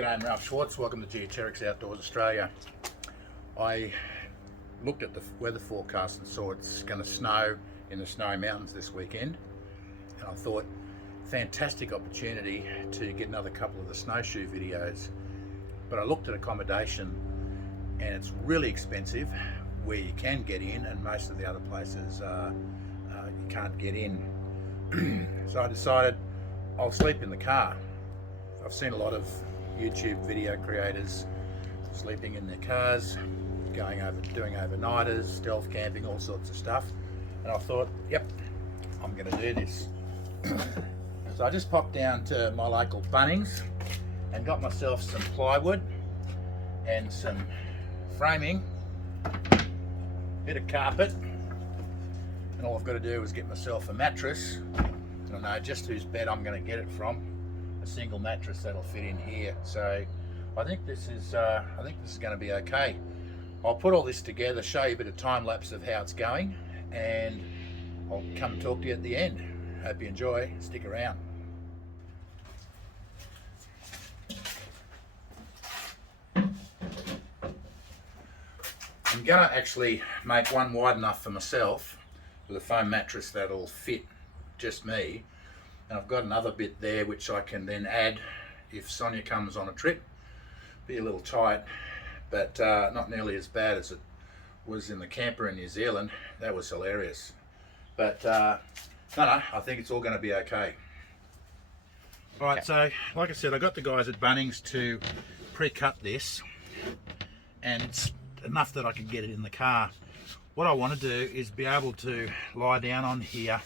G'day, I'm Ralph Schwartz. Welcome to Geoterrics Outdoors Australia. I looked at the weather forecast and saw it's going to snow in the Snowy Mountains this weekend, and I thought, fantastic opportunity to get another couple of the snowshoe videos. But I looked at accommodation and it's really expensive where you can get in, and most of the other places you can't get in. So I decided I'll sleep in the car. I've seen a lot of YouTube video creators sleeping in their cars, doing overnighters, stealth camping, all sorts of stuff. And I thought, yep, I'm going to do this. So I just popped down to my local Bunnings and got myself some plywood and some framing, bit of carpet, and all I've got to do is get myself a mattress. And I know just whose bed I'm going to get it from. A single mattress that'll fit in here. So I think this is going to be okay. I'll put all this together, show you a bit of time lapse of how it's going, and I'll come and talk to you at the end. Hope you enjoy. Stick around. I'm going to actually make one wide enough for myself with a foam mattress that'll fit just me, and I've got another bit there which I can then add if Sonia comes on a trip. Be a little tight, but not nearly as bad as it was in the camper in New Zealand. That was hilarious. But no, I think it's all going to be okay. Right, so like I said, I got the guys at Bunnings to pre-cut this, and it's enough that I can get it in the car. What I want to do is be able to lie down on here.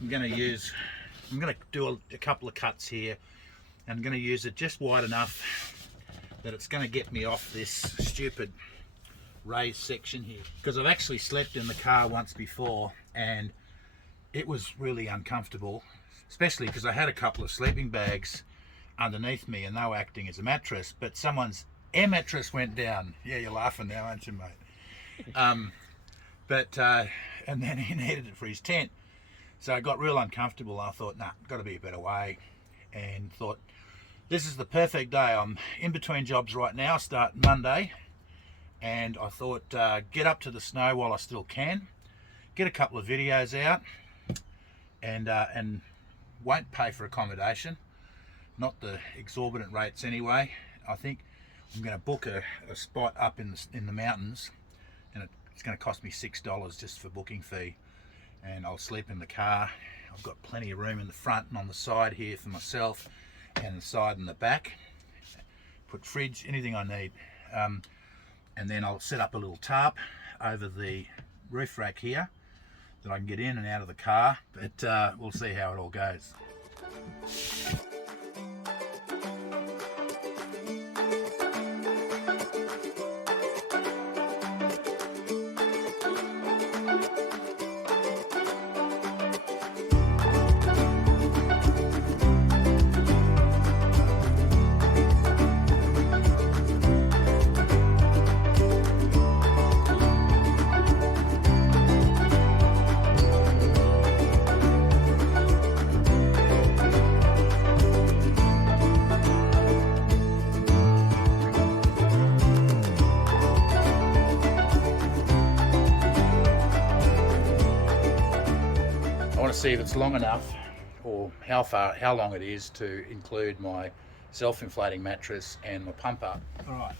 I'm going to do a couple of cuts here, and I'm going to use it just wide enough that it's going to get me off this stupid raised section here, because I've actually slept in the car once before and it was really uncomfortable, especially because I had a couple of sleeping bags underneath me and they were acting as a mattress, but someone's air mattress went down. Yeah, you're laughing now, aren't you, mate? And then he needed it for his tent. So I got real uncomfortable. I thought, nah, got to be a better way, and thought this is the perfect day. I'm in between jobs right now, start Monday, and I thought get up to the snow while I still can, get a couple of videos out, and won't pay for accommodation, not the exorbitant rates anyway. I think I'm going to book a spot up in the mountains, and it's going to cost me $6 just for booking fee. And I'll sleep in the car. I've got plenty of room in the front and on the side here for myself, and the side and the back. Put fridge, anything I need. And then I'll set up a little tarp over the roof rack here that I can get in and out of the car, but we'll see how it all goes. See if it's long enough, or how long it is to include my self-inflating mattress and my pump up. All right.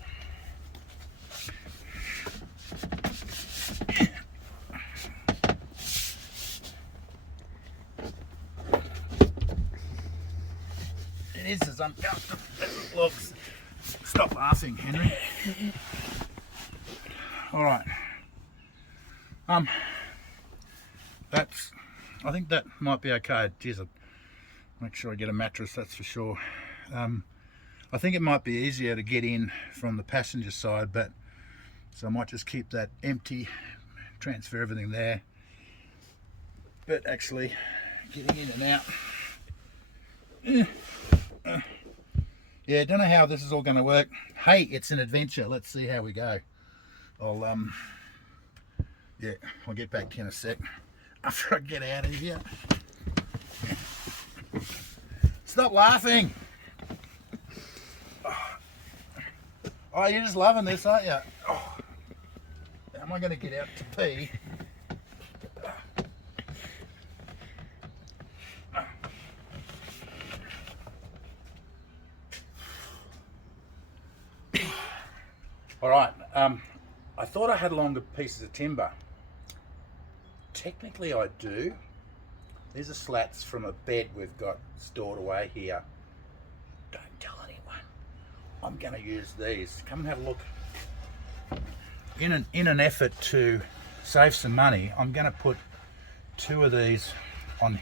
It is as uncomfortable as it looks. Stop laughing, Henry. All right. I think that might be okay. Geez, I'll make sure I get a mattress, that's for sure. I think it might be easier to get in from the passenger side, but so I might just keep that empty, transfer everything there. But actually, getting in and out. Yeah, don't know how this is all going to work. Hey, it's an adventure. Let's see how we go. I'll get back to you in a sec after I get out of here. Stop laughing. Oh, you're just loving this, aren't you? Oh. Am I going to get out to pee? All right, I thought I had longer pieces of timber. Technically I do. These are slats from a bed we've got stored away here. Don't tell anyone. I'm going to use these. Come and have a look. In an effort to save some money, I'm going to put 2 of these on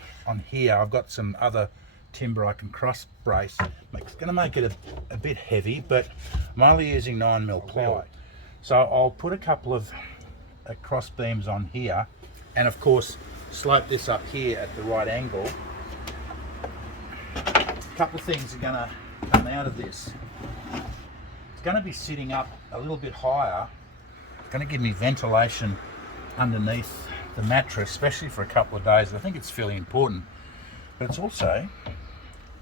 here. I've got some other timber I can cross brace. It's going to make it a bit heavy, but I'm only using 9mm ply. So I'll put a couple of cross beams on here, and of course slope this up here at the right angle. A couple of things are going to come out of this. It's going to be sitting up a little bit higher. It's going to give me ventilation underneath the mattress, especially for a couple of days. I think it's fairly important, but it's also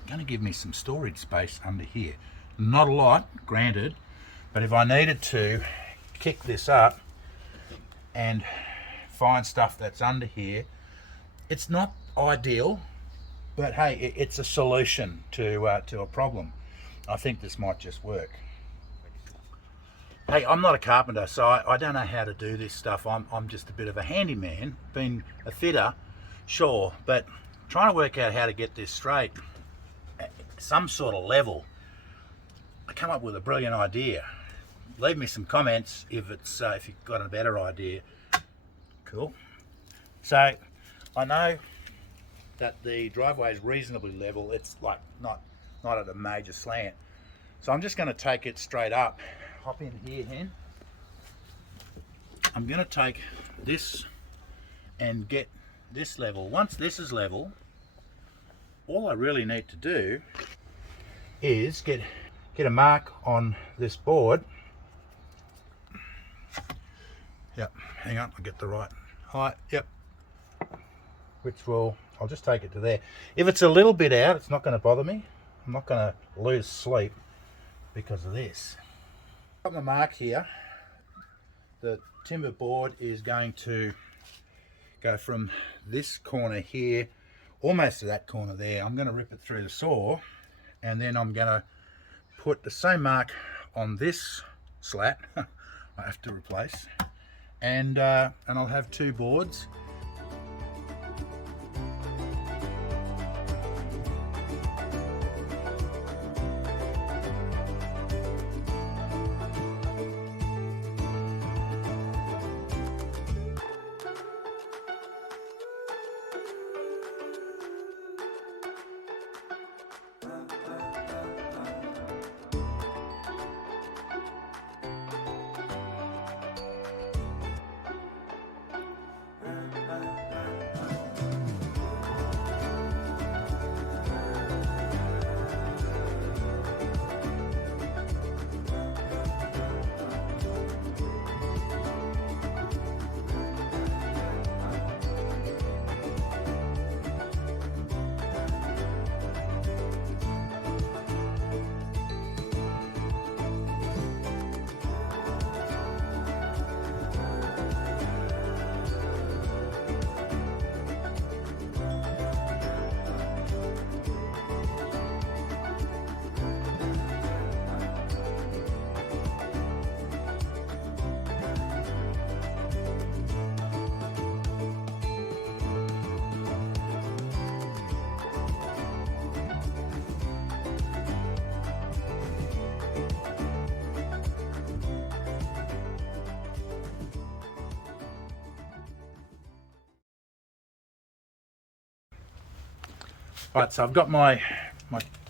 going to give me some storage space under here. Not a lot, granted, but if I needed to kick this up and find stuff that's under here, it's not ideal, but hey, it's a solution to a problem. I think this might just work. Hey, I'm not a carpenter, so I don't know how to do this stuff. I'm just a bit of a handyman. Been a fitter, sure, but trying to work out how to get this straight at some sort of level. I come up with a brilliant idea. Leave me some comments if you've got a better idea. Cool. So I know that the driveway is reasonably level. It's like not at a major slant. So I'm just going to take it straight up. Hop in here, hen. I'm going to take this and get this level. Once this is level, all I really need to do is get a mark on this board. Yep, hang on, I'll get the right height. Yep, I'll just take it to there. If it's a little bit out, it's not going to bother me. I'm not going to lose sleep because of this. Got my mark here. The timber board is going to go from this corner here almost to that corner there. I'm going to rip it through the saw, and then I'm going to put the same mark on this slat I have to replace, and I'll have 2 boards. Right, so I've got my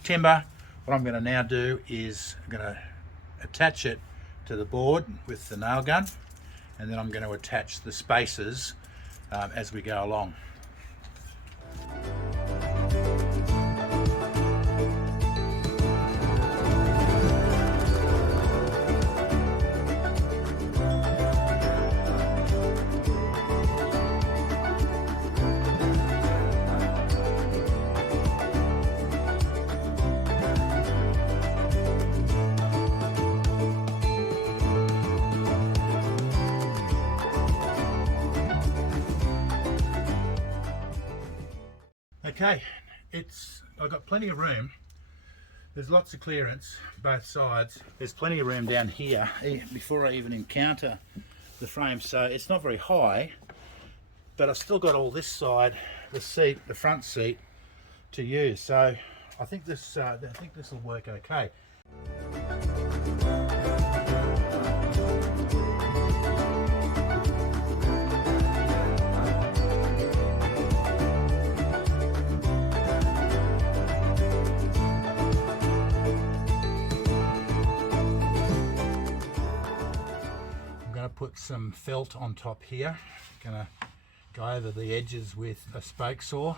timber. What I'm going to now do is I'm going to attach it to the board with the nail gun, and then I'm going to attach the spacers as we go along. Okay, I've got plenty of room. There's lots of clearance both sides. There's plenty of room down here before I even encounter the frame, so it's not very high, but I've still got all this side, the front seat, to use. So I think this will work okay. Put some felt on top here. Gonna go over the edges with a spoke saw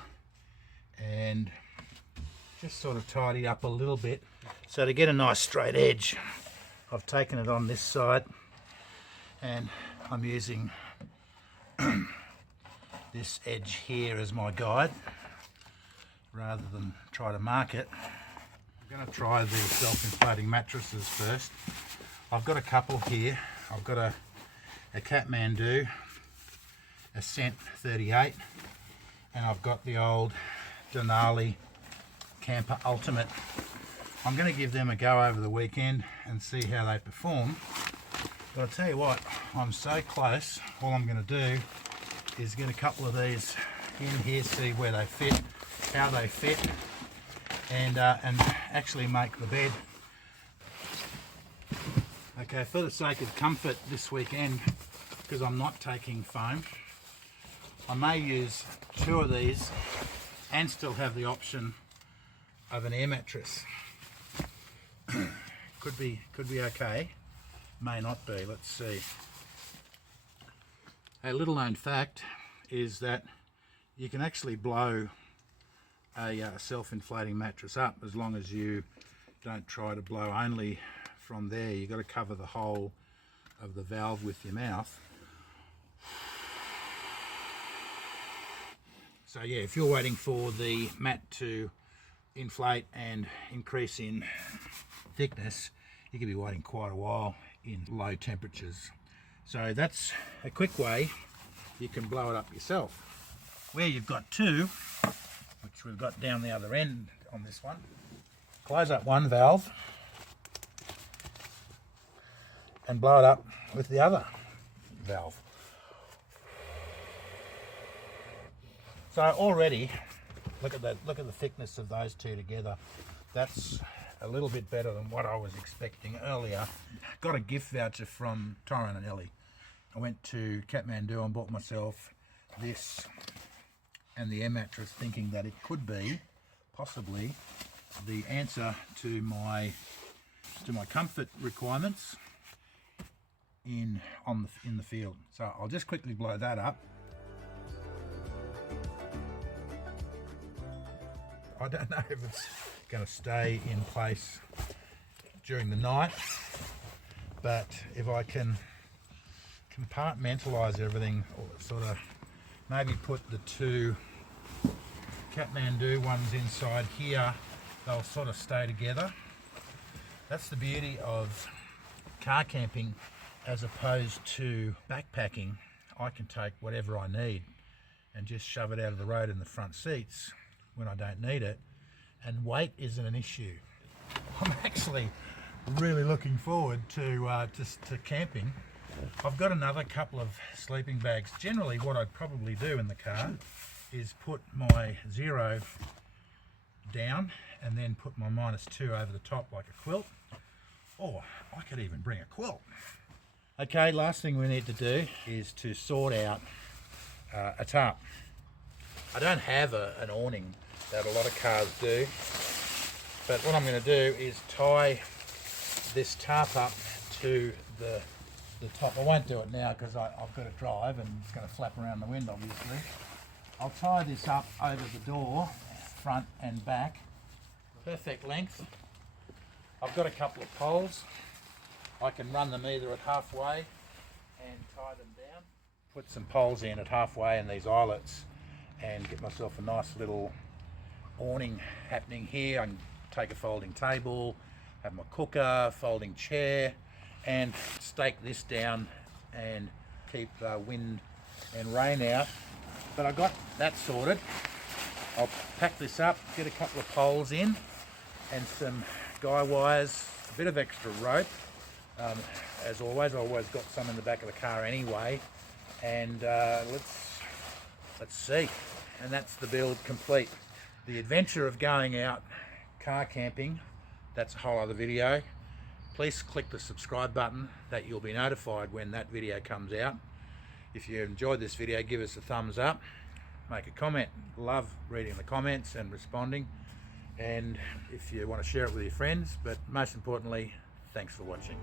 and just sort of tidy up a little bit. So to get a nice straight edge, I've taken it on this side and I'm using this edge here as my guide rather than try to mark it. I'm going to try the self-inflating mattresses first. I've got a couple here. I've got a Kathmandu Ascent 38, and I've got the old Denali Camper Ultimate. I'm going to give them a go over the weekend and see how they perform. But I'll tell you what, I'm so close. All I'm going to do is get a couple of these in here, see where they fit, how they fit, and actually make the bed. Okay, for the sake of comfort this weekend, because I'm not taking foam, I may use 2 of these and still have the option of an air mattress. could be okay, may not be. Let's see. A little known fact is that you can actually blow a self-inflating mattress up as long as you don't try to blow only from there. You've got to cover the whole of the valve with your mouth. So yeah, if you're waiting for the mat to inflate and increase in thickness, you could be waiting quite a while in low temperatures. So that's a quick way you can blow it up yourself. Where you've got 2, which we've got down the other end on this one, close up one valve and blow it up with the other valve. So already, look at the thickness of those 2 together. That's a little bit better than what I was expecting earlier. Got a gift voucher from Tyrone and Ellie. I went to Kathmandu and bought myself this and the air mattress, thinking that it could be possibly the answer to my comfort requirements in the field. So I'll just quickly blow that up. I don't know if it's going to stay in place during the night, but if I can compartmentalize everything, or sort of maybe put the 2 Kathmandu ones inside here, they'll sort of stay together. That's the beauty of car camping as opposed to backpacking. I can take whatever I need and just shove it out of the road in the front seats when I don't need it, and weight isn't an issue. I'm actually really looking forward to camping. I've got another couple of sleeping bags. Generally what I'd probably do in the car is put my 0 down and then put my -2 over the top like a quilt, or I could even bring a quilt. Okay, last thing we need to do is to sort out a tarp. I don't have an awning that a lot of cars do, but what I'm going to do is tie this tarp up to the top. I won't do it now because I've got to drive and it's going to flap around the wind obviously. I'll tie this up over the door, front and back, perfect length. I've got a couple of poles. I can run them either at halfway and tie them down, put some poles in at halfway and these eyelets, and get myself a nice little awning happening here. I can take a folding table, have my cooker, folding chair, and stake this down and keep wind and rain out. But I got that sorted, I'll pack this up, get a couple of poles in and some guy wires, a bit of extra rope. As always, I always got some in the back of the car anyway, and let's see. And that's the build complete. The adventure of going out car camping, that's a whole other video. Please click the subscribe button that you'll be notified when that video comes out. If you enjoyed this video, give us a thumbs up, make a comment. Love reading the comments and responding. And if you want to share it with your friends, but most importantly, thanks for watching.